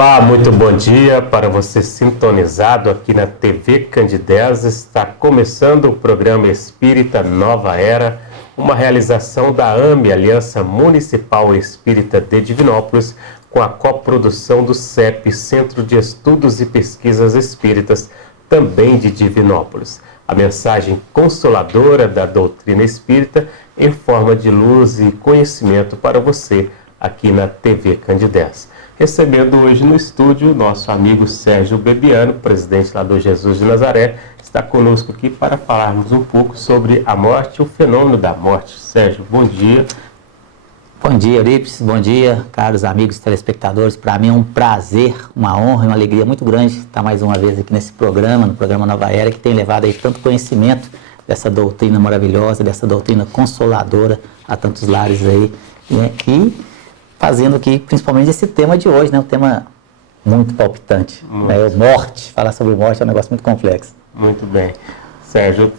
Olá, muito bom dia para você sintonizado aqui na TV Candidez. Está começando o programa Espírita Nova Era, uma realização da AME, Aliança Municipal Espírita de Divinópolis, com a coprodução do CEP, Centro de Estudos e Pesquisas Espíritas, também de Divinópolis. A mensagem consoladora da doutrina espírita em forma de luz e conhecimento para você aqui na TV Candidez. Recebendo hoje no estúdio o nosso amigo Sérgio Bebiano, presidente lá do Jesus de Nazaré, está conosco aqui para falarmos um pouco sobre a morte, o fenômeno da morte. Sérgio, bom dia. Bom dia, Eurípides. Bom dia, caros amigos telespectadores. Para mim é um prazer, uma honra e uma alegria muito grande estar mais uma vez aqui nesse programa, no programa Nova Era, que tem levado aí tanto conhecimento dessa doutrina maravilhosa, dessa doutrina consoladora a tantos lares aí, e fazendo aqui principalmente esse tema de hoje, né? Um tema muito palpitante, né? Morte. Falar sobre morte é um negócio muito complexo. Muito bem. Sérgio,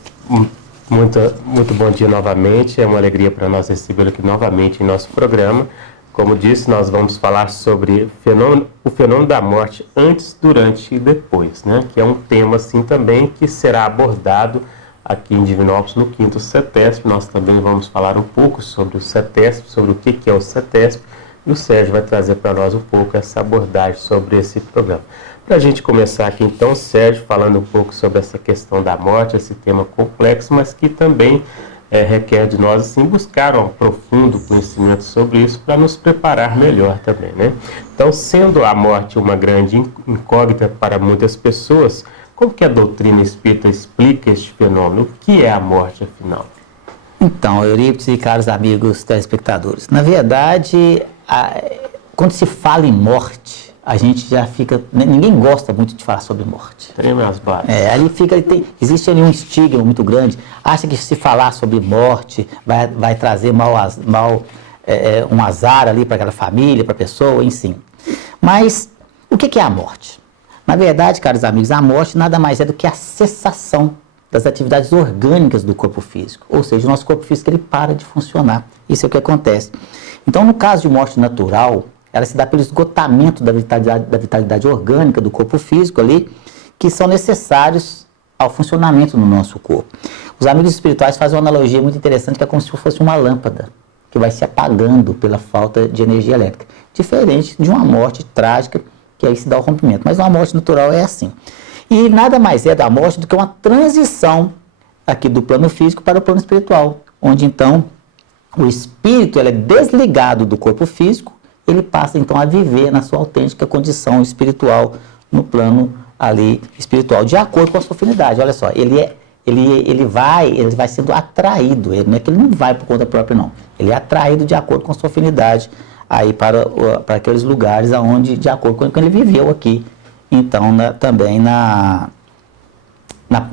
muito bom dia novamente. É uma alegria para nós recebê-lo aqui novamente em nosso programa. Como disse, nós vamos falar sobre o fenômeno da morte antes, durante e depois, né? Que é um tema assim também que será abordado aqui em Divinópolis no 5º CETESP. Nós também vamos falar um pouco sobre o CETESP, sobre o que é o CETESP. E o Sérgio vai trazer para nós um pouco essa abordagem sobre esse programa. Para a gente começar aqui então, Sérgio, falando um pouco sobre essa questão da morte, esse tema complexo, mas que também requer de nós assim, buscar um profundo conhecimento sobre isso para nos preparar melhor também, né? Então, sendo a morte uma grande incógnita para muitas pessoas, como que a doutrina espírita explica este fenômeno? O que é a morte, afinal? Então, Eurípides e caros amigos telespectadores, na verdade, quando se fala em morte, a gente já fica... Ninguém gosta muito de falar sobre morte. Tem as bases. Existe ali um estigma muito grande. Acha que se falar sobre morte vai trazer um azar ali para aquela família, para a pessoa, enfim. Mas o que é a morte? Na verdade, caros amigos, a morte nada mais é do que a cessação das atividades orgânicas do corpo físico. Ou seja, o nosso corpo físico ele para de funcionar. Isso é o que acontece. Então, no caso de morte natural, ela se dá pelo esgotamento da vitalidade orgânica do corpo físico ali, que são necessários ao funcionamento do nosso corpo. Os amigos espirituais fazem uma analogia muito interessante, que é como se fosse uma lâmpada, que vai se apagando pela falta de energia elétrica. Diferente de uma morte trágica, que aí se dá o rompimento. Mas uma morte natural é assim. E nada mais é da morte do que uma transição aqui do plano físico para o plano espiritual, onde então o espírito ele é desligado do corpo físico, ele passa então a viver na sua autêntica condição espiritual, no plano ali espiritual, de acordo com a sua afinidade. Olha só, ele vai sendo atraído, não é que ele não vai por conta própria não, ele é atraído de acordo com a sua afinidade aí para aqueles lugares aonde, de acordo com o que ele viveu aqui, então também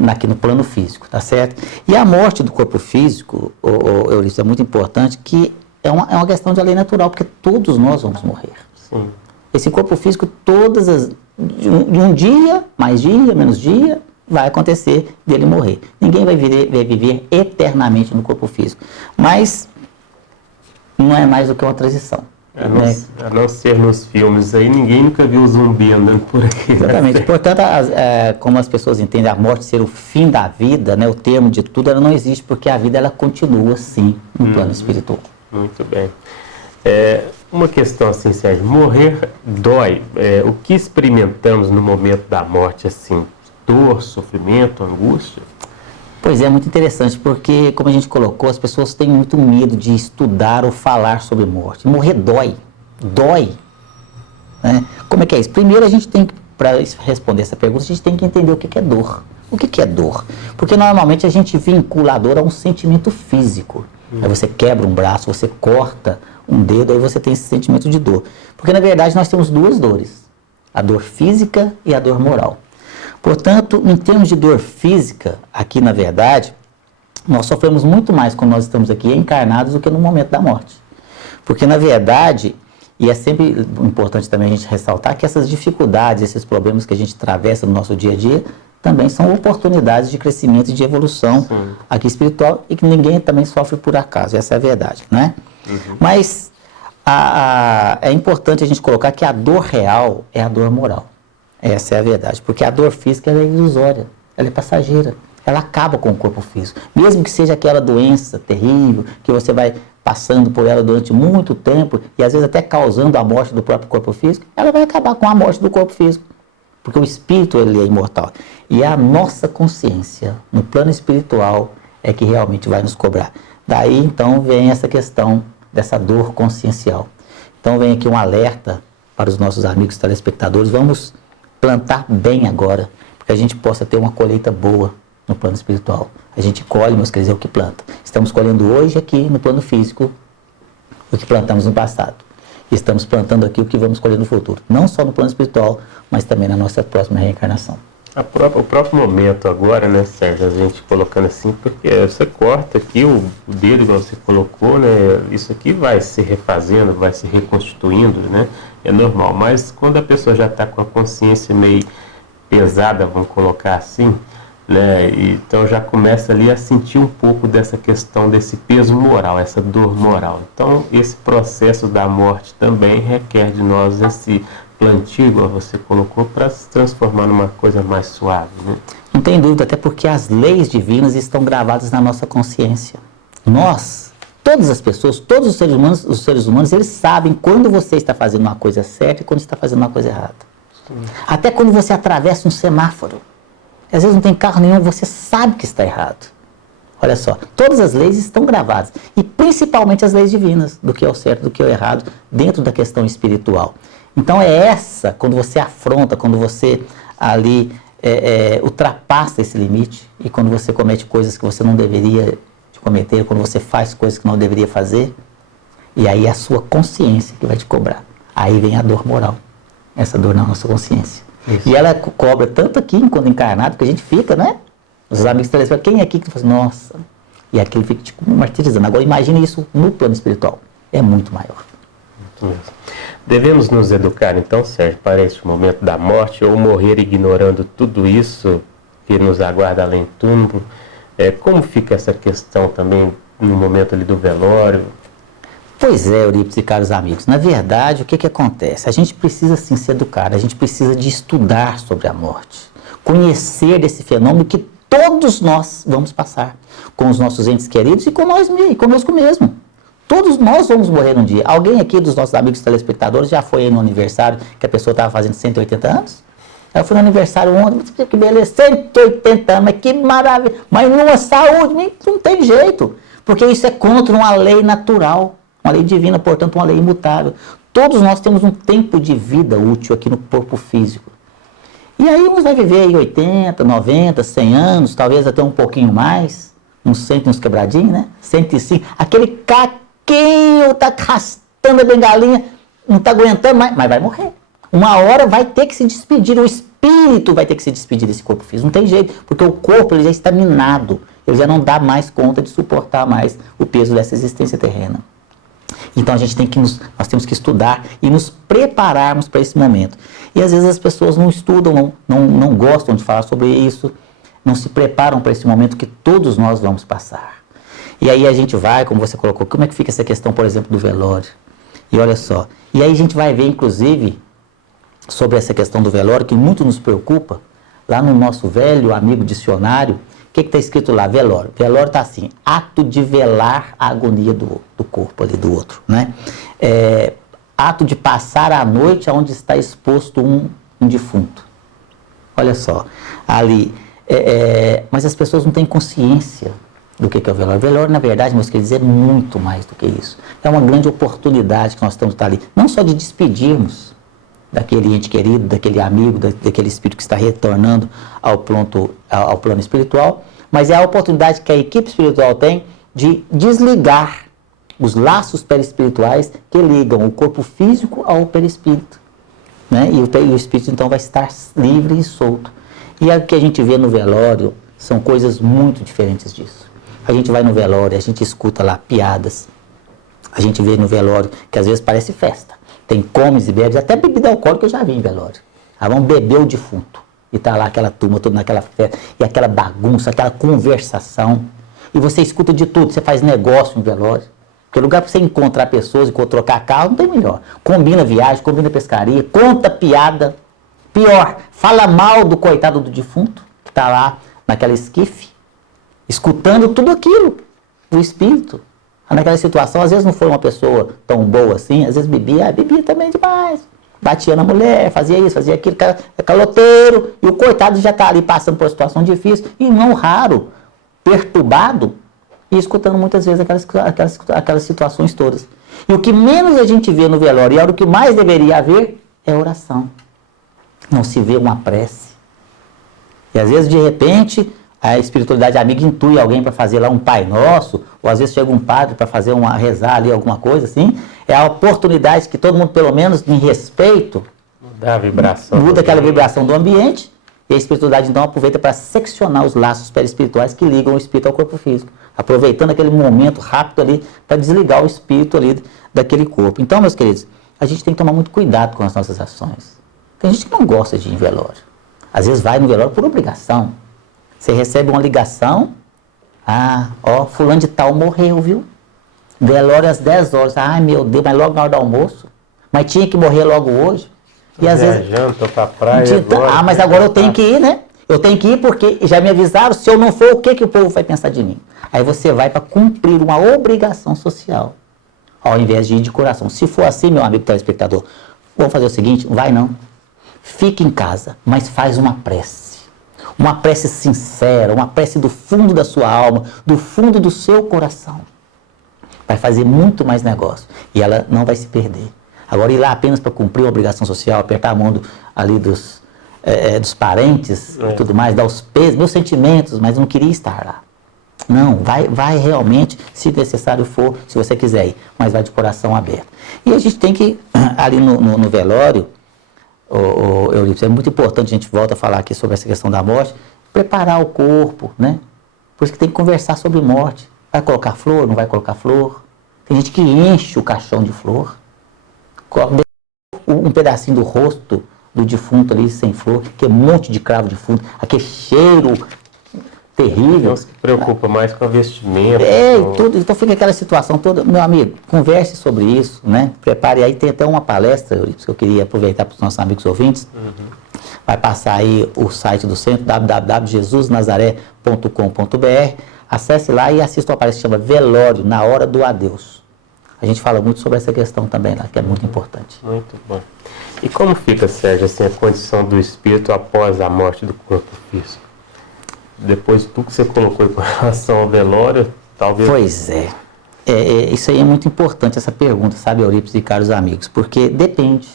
aqui no plano físico, tá certo? E a morte do corpo físico, Eurípides, é muito importante, que é uma questão de lei natural, porque todos nós vamos morrer. Sim. Esse corpo físico, de um dia, mais dia, menos dia, vai acontecer dele morrer. Ninguém vai viver eternamente no corpo físico. Mas não é mais do que uma transição. A não ser nos filmes aí, ninguém nunca viu zumbi andando por aqui. Exatamente. Portanto, como as pessoas entendem a morte ser o fim da vida, né, o termo de tudo, ela não existe, porque a vida ela continua, sim, no plano espiritual. Muito bem. Uma questão assim, Sérgio, morrer dói. O que experimentamos no momento da morte, assim, dor, sofrimento, angústia? Pois é, muito interessante, porque, como a gente colocou, as pessoas têm muito medo de estudar ou falar sobre morte. Morrer dói. Dói. Né? Como é que é isso? Primeiro, a gente tem que, para responder essa pergunta, a gente tem que entender o que é dor. O que é dor? Porque, normalmente, a gente vincula a dor a um sentimento físico. Aí você quebra um braço, você corta um dedo, aí você tem esse sentimento de dor. Porque, na verdade, nós temos duas dores. A dor física e a dor moral. Portanto, em termos de dor física, aqui na verdade, nós sofremos muito mais quando nós estamos aqui encarnados do que no momento da morte. Porque na verdade, e é sempre importante também a gente ressaltar que essas dificuldades, esses problemas que a gente atravessa no nosso dia a dia, também são oportunidades de crescimento e de evolução aqui espiritual e que ninguém também sofre por acaso, essa é a verdade, né? Mas É importante a gente colocar que a dor real é a dor moral. Essa é a verdade. Porque a dor física ela é ilusória, ela é passageira. Ela acaba com o corpo físico. Mesmo que seja aquela doença terrível, que você vai passando por ela durante muito tempo, e às vezes até causando a morte do próprio corpo físico, ela vai acabar com a morte do corpo físico. Porque o espírito ele é imortal. E a nossa consciência, no plano espiritual, é que realmente vai nos cobrar. Daí, então, vem essa questão dessa dor consciencial. Então, vem aqui um alerta para os nossos amigos telespectadores. Vamos plantar bem agora, para que a gente possa ter uma colheita boa no plano espiritual. A gente colhe, mas quer dizer, o que planta. Estamos colhendo hoje aqui no plano físico o que plantamos no passado. E estamos plantando aqui o que vamos colher no futuro. Não só no plano espiritual, mas também na nossa próxima reencarnação. O próprio momento agora, né, Sérgio, a gente colocando assim, porque você corta aqui o dedo que você colocou, né, isso aqui vai se refazendo, vai se reconstituindo, né, é normal. Mas quando a pessoa já está com a consciência meio pesada, vamos colocar assim, né, então já começa ali a sentir um pouco dessa questão desse peso moral, essa dor moral. Então esse processo da morte também requer de nós esse plantio, igual você colocou, para se transformar numa coisa mais suave, né? Não tem dúvida, até porque as leis divinas estão gravadas na nossa consciência. Nós, todas as pessoas, todos os seres humanos, eles sabem quando você está fazendo uma coisa certa e quando está fazendo uma coisa errada. Sim. Até quando você atravessa um semáforo, às vezes não tem carro nenhum, você sabe que está errado. Olha só, todas as leis estão gravadas, e principalmente as leis divinas, do que é o certo, do que é o errado, dentro da questão espiritual. Então é essa, quando você afronta, quando você ali ultrapassa esse limite, e quando você comete coisas que você não deveria cometer, quando você faz coisas que não deveria fazer, e aí é a sua consciência que vai te cobrar. Aí vem a dor moral, essa dor na nossa consciência. Isso. E ela cobra tanto aqui, enquanto encarnado, que a gente fica, né? Os amigos telespectadores, quem é aqui que fala, nossa, e aquele fica tipo martirizando. Agora imagine isso no plano espiritual, é muito maior. Muito mesmo. Devemos nos educar, então, Sérgio, para este momento da morte, ou morrer ignorando tudo isso que nos aguarda além do túmulo? Como fica essa questão também no momento ali do velório? Pois é, Eurípides e caros amigos, na verdade, o que acontece? A gente precisa sim se educar, a gente precisa de estudar sobre a morte, conhecer desse fenômeno que todos nós vamos passar, com os nossos entes queridos e conosco mesmo. Todos nós vamos morrer um dia. Alguém aqui dos nossos amigos telespectadores já foi aí no aniversário que a pessoa estava fazendo 180 anos? Eu fui no aniversário ontem, que beleza, 180 anos, mas que maravilha. Mas numa saúde, não tem jeito. Porque isso é contra uma lei natural, uma lei divina, portanto uma lei imutável. Todos nós temos um tempo de vida útil aqui no corpo físico. E aí uns vai viver aí 80, 90, 100 anos, talvez até um pouquinho mais, uns 100, uns quebradinhos, né? 105, aquele caquinho tá arrastando a bengalinha, não tá aguentando mais, mas vai morrer. Uma hora vai ter que se despedir, o espírito vai ter que se despedir desse corpo físico, não tem jeito, porque o corpo ele já está minado, ele já não dá mais conta de suportar mais o peso dessa existência terrena. Então nós temos que estudar e nos prepararmos para esse momento. E às vezes as pessoas não estudam, não gostam de falar sobre isso, não se preparam para esse momento que todos nós vamos passar. E aí a gente vai, como você colocou, como é que fica essa questão, por exemplo, do velório? E olha só, e aí a gente vai ver, inclusive, sobre essa questão do velório, que muito nos preocupa, lá no nosso velho amigo dicionário, o que está escrito lá? Velório. Velório está assim, ato de velar a agonia do corpo ali do outro, né? Ato de passar a noite onde está exposto um defunto. Olha só, ali, mas as pessoas não têm consciência do que é o velório. O velório, na verdade, meus queridos, é muito mais do que isso. É uma grande oportunidade que nós temos de estar ali, não só de despedirmos daquele ente querido, daquele amigo, daquele espírito que está retornando ao plano espiritual, mas é a oportunidade que a equipe espiritual tem de desligar os laços perispirituais que ligam o corpo físico ao perispírito, né? E o espírito então vai estar livre e solto. E o que a gente vê no velório são coisas muito diferentes disso. A gente vai no velório, a gente escuta lá piadas, a gente vê no velório que às vezes parece festa. Tem comes e bebes, até bebida alcoólica eu já vi em velório. Vão beber o defunto. E está lá aquela turma toda naquela festa, e aquela bagunça, aquela conversação. E você escuta de tudo, você faz negócio em velório. Porque lugar para você encontrar pessoas e trocar carro, não tem melhor. Combina viagem, combina pescaria, conta piada. Pior, fala mal do coitado do defunto, que está lá naquela esquife, escutando tudo aquilo, o espírito. Naquela situação, às vezes não foi uma pessoa tão boa assim, às vezes bebia também demais. Batia na mulher, fazia isso, fazia aquilo, é caloteiro, e o coitado já está ali passando por uma situação difícil, e não raro, perturbado, e escutando muitas vezes aquelas situações todas. E o que menos a gente vê no velório, e é o que mais deveria haver, é oração. Não se vê uma prece. E às vezes, de repente, a espiritualidade amiga intui alguém para fazer lá um Pai Nosso, ou às vezes chega um padre para fazer rezar ali alguma coisa assim. É a oportunidade que todo mundo, pelo menos em respeito, muda aquela vibração do ambiente, e a espiritualidade então aproveita para seccionar os laços perispirituais que ligam o espírito ao corpo físico, aproveitando aquele momento rápido ali para desligar o espírito ali daquele corpo. Então, meus queridos, a gente tem que tomar muito cuidado com as nossas ações. Tem gente que não gosta de ir em velório. Às vezes vai no velório por obrigação. Você recebe uma ligação, fulano de tal morreu, viu? Velório às 10 horas. Ai, meu Deus, mas logo na hora do almoço. Mas tinha que morrer logo hoje. E às vezes... tô pra praia agora, mas agora eu tenho que ir, né? Eu tenho que ir porque já me avisaram, se eu não for, o que o povo vai pensar de mim? Aí você vai para cumprir uma obrigação social, ao invés de ir de coração. Se for assim, meu amigo telespectador, vamos fazer o seguinte, vai não. Fique em casa, mas faz uma prece. Uma prece sincera, uma prece do fundo da sua alma, do fundo do seu coração. Vai fazer muito mais negócio e ela não vai se perder. Agora, ir lá apenas para cumprir uma obrigação social, apertar a mão ali dos parentes e tudo mais, dar os pesos, meus sentimentos, mas não queria estar lá. Não, vai realmente, se necessário for, se você quiser ir, mas vai de coração aberto. E a gente tem que, ali no velório, Eurípides, é muito importante, a gente volta a falar aqui sobre essa questão da morte, preparar o corpo, né? Por isso que tem que conversar sobre morte. Vai colocar flor, não vai colocar flor? Tem gente que enche o caixão de flor, um pedacinho do rosto do defunto ali sem flor, que é um monte de cravo de defunto, aquele cheiro terrível. Deus que preocupa mais com a vestimenta. Tudo. Então fica aquela situação toda. Meu amigo, converse sobre isso, né? Prepare aí, tem até uma palestra, Eurípides, que eu queria aproveitar para os nossos amigos ouvintes. Vai passar aí o site do centro, www.jesusnazaré.com.br. Acesse lá e assista uma palestra que chama Velório, na hora do adeus. A gente fala muito sobre essa questão também lá, que é muito importante. Muito bom. E como fica, Sérgio, assim, a condição do espírito após a morte do corpo físico? Depois de tudo que você colocou com relação ao velório, talvez... Pois é. Isso aí é muito importante, essa pergunta, sabe, Eurípides e caros amigos, porque depende.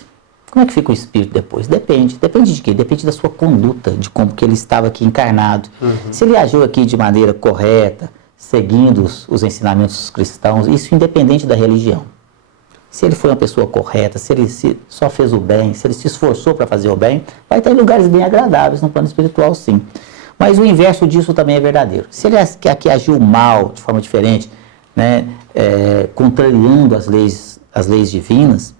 Como é que fica o espírito depois? Depende. Depende de quê? Depende da sua conduta, de como que ele estava aqui encarnado. Se ele agiu aqui de maneira correta, seguindo os ensinamentos cristãos, isso independente da religião. Se ele foi uma pessoa correta, se ele só fez o bem, se ele se esforçou para fazer o bem, vai estar em lugares bem agradáveis no plano espiritual, sim. Mas o inverso disso também é verdadeiro. Se ele aqui agiu mal, de forma diferente, né, contrariando as leis divinas,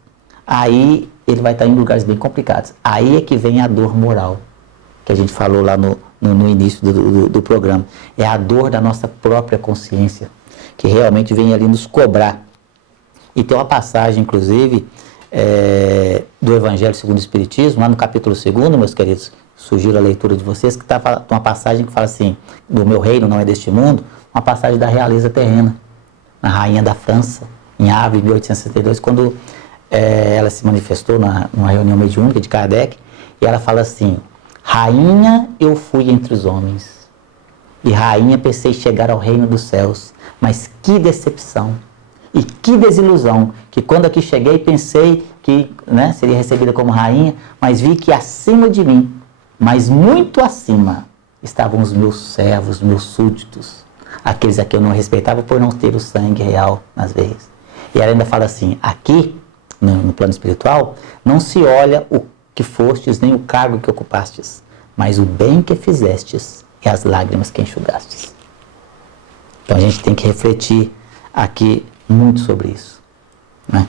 aí ele vai estar em lugares bem complicados. Aí é que vem a dor moral, que a gente falou lá no início do programa. É a dor da nossa própria consciência, que realmente vem ali nos cobrar. E tem uma passagem, inclusive, do Evangelho segundo o Espiritismo, lá no capítulo 2º, meus queridos, sugiro a leitura de vocês, que está uma passagem que fala assim, do meu reino não é deste mundo, uma passagem da realeza terrena, na rainha da França, em Havre, em 1862, quando ela se manifestou numa reunião mediúnica de Kardec, e ela fala assim: rainha eu fui entre os homens, e rainha pensei chegar ao reino dos céus, mas que decepção, e que desilusão, que quando aqui cheguei pensei que, né, seria recebida como rainha, mas vi que acima de mim, mas muito acima, estavam os meus servos, meus súditos, aqueles a quem eu não respeitava por não ter o sangue real nas veias. E ela ainda fala assim: aqui, no plano espiritual, não se olha o que fostes, nem o cargo que ocupastes, mas o bem que fizestes e as lágrimas que enxugastes. Então a gente tem que refletir aqui muito sobre isso, né?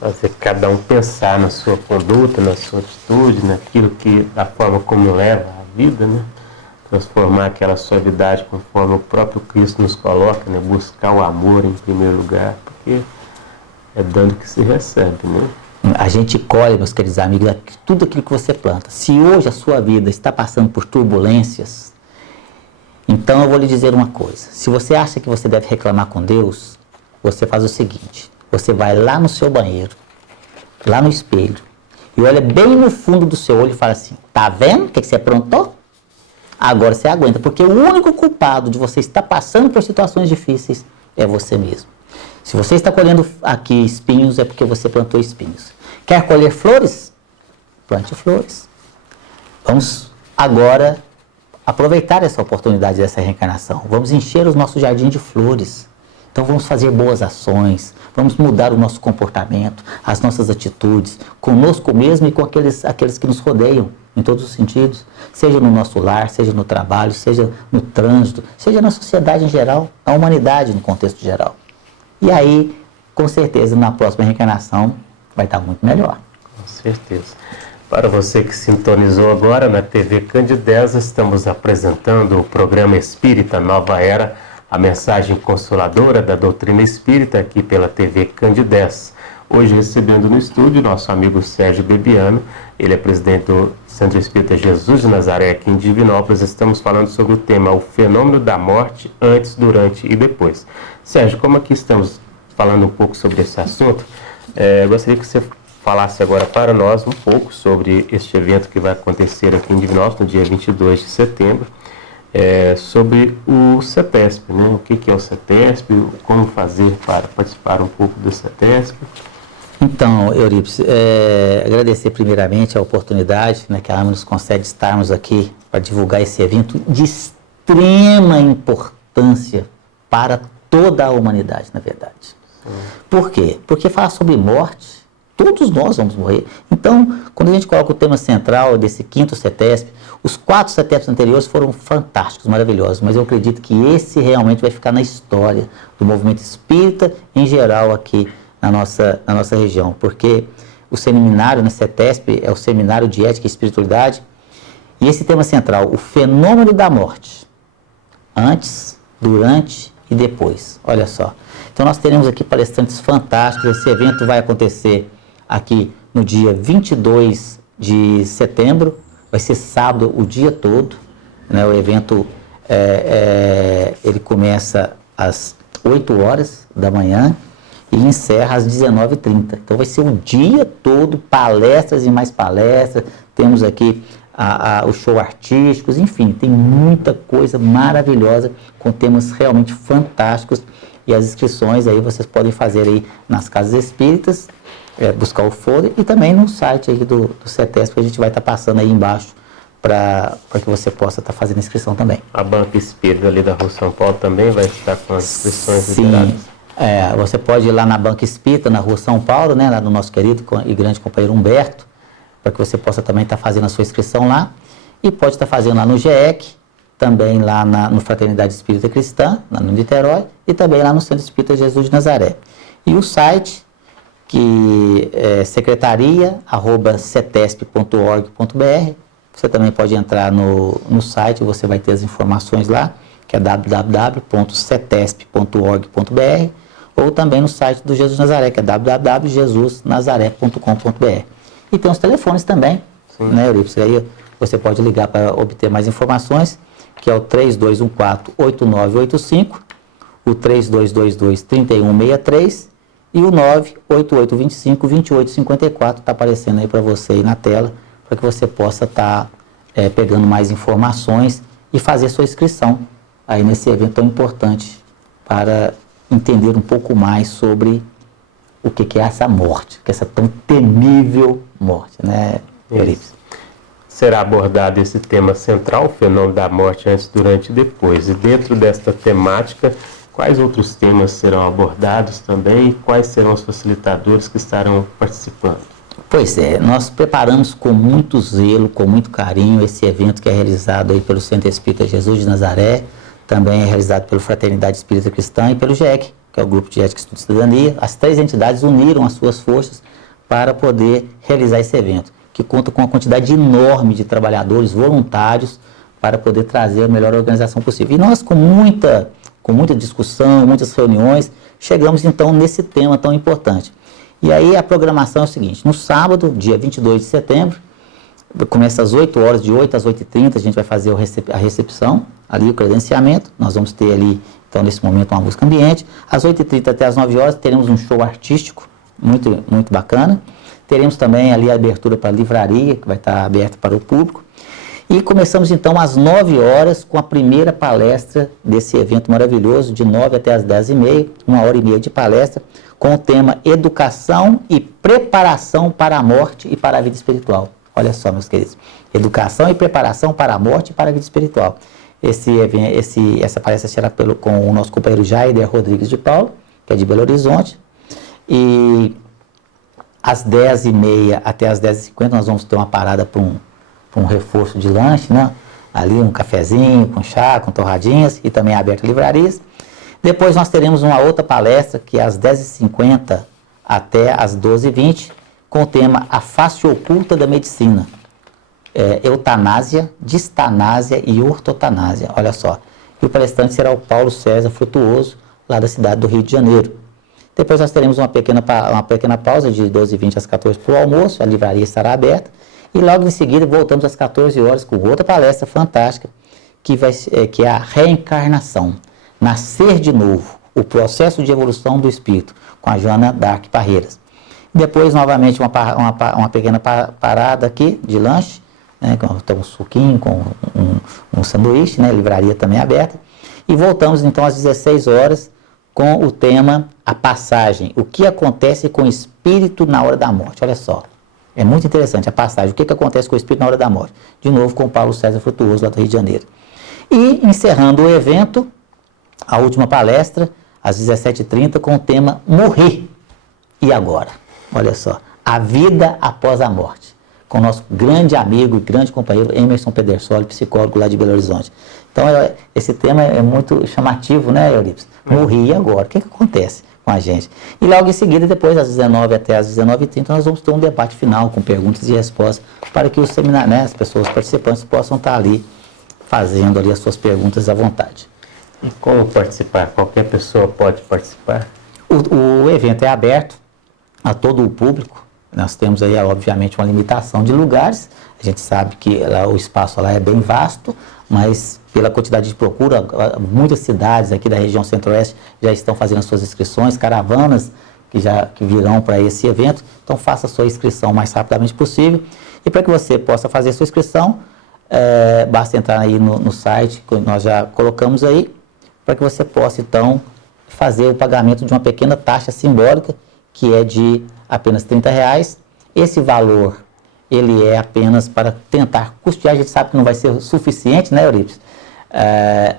Fazer cada um pensar na sua conduta, na sua atitude, naquilo que, da forma como leva a vida, né? transformar aquela suavidade conforme o próprio Cristo nos coloca, né? Buscar o amor em primeiro lugar, porque é dando que se recebe, né? A gente colhe, meus queridos amigos, tudo aquilo que você planta. Se hoje a sua vida está passando por turbulências, então eu vou lhe dizer uma coisa. Se você acha que você deve reclamar com Deus, você faz o seguinte: você vai lá no seu banheiro, lá no espelho, e olha bem no fundo do seu olho e fala assim: tá vendo o que você aprontou? Agora você aguenta, porque o único culpado de você estar passando por situações difíceis é você mesmo. Se você está colhendo aqui espinhos, é porque você plantou espinhos. Quer colher flores? Plante flores. Vamos agora aproveitar essa oportunidade dessa reencarnação. Vamos encher os nossos jardins de flores. Então vamos fazer boas ações, vamos mudar o nosso comportamento, as nossas atitudes, conosco mesmo e com aqueles que nos rodeiam, em todos os sentidos, seja no nosso lar, seja no trabalho, seja no trânsito, seja na sociedade em geral, na humanidade no contexto geral. E aí, com certeza, na próxima reencarnação vai estar muito melhor. Com certeza. Para você que sintonizou agora na TV Candideza, estamos apresentando o programa Espírita Nova Era, a mensagem consoladora da doutrina espírita aqui pela TV Candidez. Hoje recebendo no estúdio nosso amigo Sérgio Bebiano, ele é presidente do Centro Espírita Jesus de Nazaré aqui em Divinópolis. Estamos falando sobre o tema o fenômeno da morte antes, durante e depois. Sérgio, como aqui estamos falando um pouco sobre esse assunto, gostaria que você falasse agora para nós um pouco sobre este evento que vai acontecer aqui em Divinópolis no dia 22 de setembro, sobre o CETESP, né? O que é o CETESP, como fazer para participar um pouco do CETESP. Então, Eurípides, agradecer primeiramente a oportunidade, né, que a AMA nos concede estarmos aqui para divulgar esse evento de extrema importância para toda a humanidade, na verdade. Por quê? Porque falar sobre morte, todos nós vamos morrer. Então, quando a gente coloca o tema central desse 5º CETESP, os 4 CETESPs anteriores foram fantásticos, maravilhosos, mas eu acredito que esse realmente vai ficar na história do movimento espírita em geral aqui na nossa região, porque o seminário na CETESP é o Seminário de Ética e Espiritualidade, e esse tema central, o fenômeno da morte, antes, durante e depois. Olha só. Então nós teremos aqui palestrantes fantásticos. Esse evento vai acontecer aqui no dia 22 de setembro, vai ser sábado o dia todo, né? O evento ele começa às 8 horas da manhã e encerra às 19h30. Então vai ser o dia todo, palestras e mais palestras. Temos aqui os shows artísticos, enfim, tem muita coisa maravilhosa com temas realmente fantásticos. E as inscrições aí vocês podem fazer aí nas casas espíritas, buscar o folder e também no site aí do CETESP, que a gente vai estar passando aí embaixo para que você possa estar fazendo inscrição também. A Banca Espírita ali da Rua São Paulo também vai estar com as inscrições liberadas? Sim, você pode ir lá na Banca Espírita, na Rua São Paulo, né, lá do nosso querido e grande companheiro Humberto, para que você possa também estar fazendo a sua inscrição lá, e pode estar fazendo lá no GEC, também lá no Fraternidade Espírita Cristã, lá no Niterói, e também lá no Centro Espírita Jesus de Nazaré. E o site, que é secretaria@cetesp.org.br, você também pode entrar no site, você vai ter as informações lá, que é www.cetesp.org.br, ou também no site do Jesus Nazaré, que é www.jesusnazaré.com.br. E tem os telefones também, né, Eurípides? Aí você pode ligar para obter mais informações, que é o 3214-8985, o 3222-3163 e o 98825-2854, está aparecendo aí para você aí na tela, para que você possa estar pegando mais informações e fazer sua inscrição aí nesse evento tão importante para entender um pouco mais sobre o que é essa morte, que é essa tão temível morte, né, Eurípides? Será abordado esse tema central, o fenômeno da morte antes, durante e depois. E dentro desta temática, quais outros temas serão abordados também e quais serão os facilitadores que estarão participando? Pois é, nós preparamos com muito zelo, com muito carinho esse evento que é realizado aí pelo Centro Espírita Jesus de Nazaré, também é realizado pela Fraternidade Espírita Cristã e pelo GEC, que é o Grupo de Ética e Estudo de Cidadania. As 3 entidades uniram as suas forças para poder realizar esse evento, que conta com uma quantidade enorme de trabalhadores voluntários para poder trazer a melhor organização possível. E nós, com muita discussão, muitas reuniões, chegamos então nesse tema tão importante. E aí a programação é o seguinte: no sábado, dia 22 de setembro, começa às 8 horas, de 8 às 8h30, a gente vai fazer a recepção, ali o credenciamento. Nós vamos ter ali, então, nesse momento, uma música ambiente. Às 8h30 até às 9 horas teremos um show artístico muito, muito bacana. Teremos também ali a abertura para a livraria, que vai estar aberta para o público. E começamos então às 9 horas com a primeira palestra desse evento maravilhoso, de 9 até às 10h30, 1h30 de palestra, com o tema Educação e Preparação para a Morte e para a Vida Espiritual. Olha só, meus queridos, Educação e Preparação para a Morte e para a Vida Espiritual. Essa palestra será com o nosso companheiro Jaider Rodrigues de Paulo, que é de Belo Horizonte, e às 10h30 até às 10h50 nós vamos ter uma parada para um reforço de lanche, né? Ali um cafezinho, com chá, com torradinhas, e também aberto livrarias. Depois nós teremos uma outra palestra, que é às 10h50 até às 12h20, com o tema A Face Oculta da Medicina. Eutanásia, distanásia e ortotanásia, olha só. E o palestrante será o Paulo César Frutuoso, lá da cidade do Rio de Janeiro. Depois nós teremos uma pequena pausa de 12h20 às 14h para o almoço, a livraria estará aberta. E logo em seguida voltamos às 14 horas com outra palestra fantástica, que é a Reencarnação, Nascer de Novo, o processo de evolução do espírito, com a Joana Dark Parreiras. Depois, novamente, uma pequena parada aqui de lanche, né, com um suquinho, com um sanduíche, né, livraria também aberta. E voltamos então às 16 horas com o tema A Passagem, o que acontece com o espírito na hora da morte. Olha só. É muito interessante a passagem. O que acontece com o espírito na hora da morte? De novo com o Paulo César Frutuoso, lá do Rio de Janeiro. E, encerrando o evento, a última palestra, às 17h30, com o tema Morrer. E agora? Olha só. A vida após a morte. Com o nosso grande amigo e grande companheiro Emerson Pedersoli, psicólogo lá de Belo Horizonte. Então, esse tema é muito chamativo, né, Eurípides? Morrer. E agora? O que acontece com a gente? E logo em seguida, depois das 19 até as 19h30, nós vamos ter um debate final com perguntas e respostas para que os seminários, né, as pessoas participantes possam estar ali fazendo ali as suas perguntas à vontade. E como participar? Qualquer pessoa pode participar? O evento é aberto a todo o público. Nós temos aí, obviamente, uma limitação de lugares. A gente sabe que o espaço lá é bem vasto, mas pela quantidade de procura, muitas cidades aqui da região centro-oeste já estão fazendo as suas inscrições, caravanas que virão para esse evento. Então, faça a sua inscrição o mais rapidamente possível. E para que você possa fazer a sua inscrição, basta entrar aí no site, que nós já colocamos aí, para que você possa, então, fazer o pagamento de uma pequena taxa simbólica, que é de apenas R$30. Esse valor, ele é apenas para tentar custear. A gente sabe que não vai ser suficiente, né, Eurípides?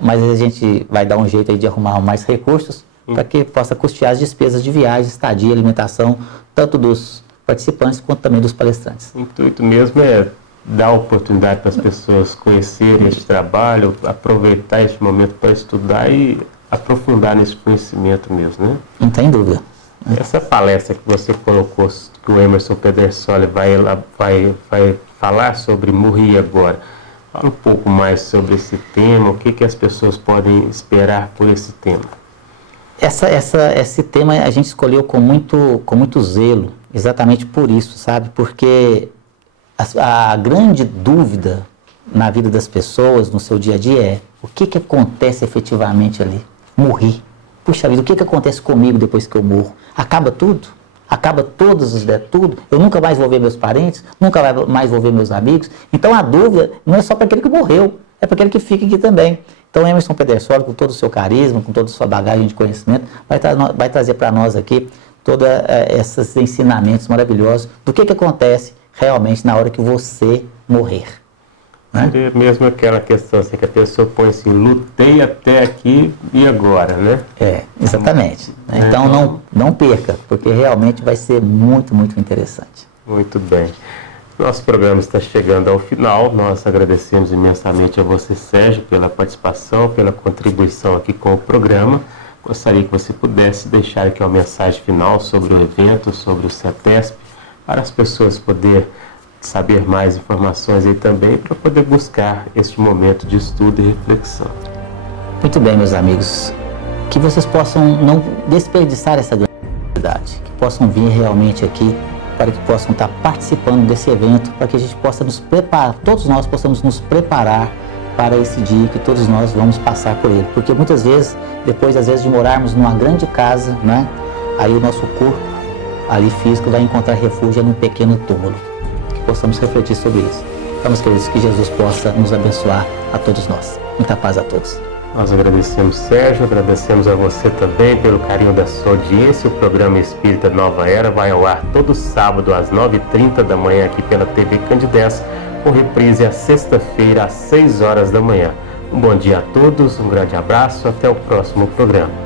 Mas a gente vai dar um jeito aí de arrumar mais recursos para que possa custear as despesas de viagem, estadia, alimentação, tanto dos participantes quanto também dos palestrantes. O intuito mesmo é dar oportunidade para as pessoas conhecerem este trabalho, aproveitar este momento para estudar e aprofundar nesse conhecimento mesmo, né? Não tem dúvida. Essa palestra que você colocou, que o Emerson Pedersoli vai falar sobre Morrer Agora. Fala um pouco mais sobre esse tema, o que as pessoas podem esperar por esse tema. Esse tema a gente escolheu com muito zelo, exatamente por isso, sabe? Porque a grande dúvida na vida das pessoas, no seu dia a dia, é o que acontece efetivamente ali? Morrer. Puxa vida, o que acontece comigo depois que eu morro? Acaba tudo? Acaba tudo? Eu nunca mais vou ver meus parentes? Nunca mais vou ver meus amigos? Então a dúvida não é só para aquele que morreu, é para aquele que fica aqui também. Então Emerson Pedersoli, com todo o seu carisma, com toda a sua bagagem de conhecimento, vai trazer para nós aqui todos esses ensinamentos maravilhosos do que acontece realmente na hora que você morrer. Né? Mesmo aquela questão assim, que a pessoa põe assim, lutei até aqui e agora, né? Exatamente. Então não perca, porque realmente vai ser muito, muito interessante. Muito bem. Nosso programa está chegando ao final. Nós agradecemos imensamente a você, Sérgio, pela participação, pela contribuição aqui com o programa. Gostaria que você pudesse deixar aqui uma mensagem final sobre o evento, sobre o CETESP, para as pessoas poderem saber mais informações aí também para poder buscar este momento de estudo e reflexão. Muito bem, meus amigos, que vocês possam não desperdiçar essa grande oportunidade, que possam vir realmente aqui para que possam estar participando desse evento, para que a gente possa nos preparar, todos nós possamos nos preparar para esse dia que todos nós vamos passar por ele. Porque muitas vezes, depois às vezes de morarmos numa grande casa, né, aí o nosso corpo ali físico vai encontrar refúgio num pequeno túmulo. Que possamos refletir sobre isso. Vamos, queridos, que Jesus possa nos abençoar a todos nós. Muita paz a todos. Nós agradecemos, Sérgio, agradecemos a você também pelo carinho da sua audiência. O programa Espírita Nova Era vai ao ar todo sábado às 9h30 da manhã aqui pela TV Candidez, com reprise à sexta-feira às 6 horas da manhã. Um bom dia a todos, um grande abraço, até o próximo programa.